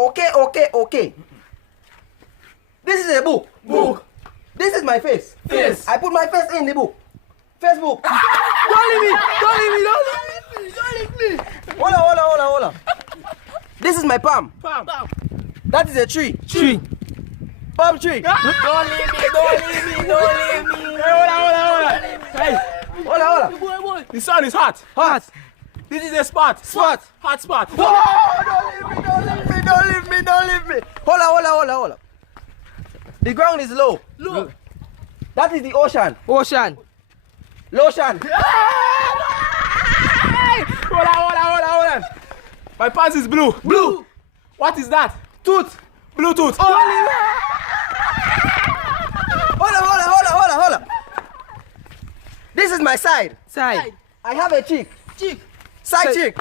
Okay. This is a book. Book. This is my face. Face. I put my face in the book. Facebook. Don't leave me. Hold on. This is my palm. Palm. That is a tree. Tree. Palm tree. Don't leave me. Hey, hold on. Hey, Hold on. boy. The sun is hot. Hot. This is a spot. Spot. Hot spot. Oh, don't leave me. Hold on. The ground is low. Look. That is the ocean. Ocean. Lotion. Hold on. My pants is blue. Blue. What is that? Tooth. Bluetooth. Hold on. This is my side. Side. I have a chick. Chick. Side chick.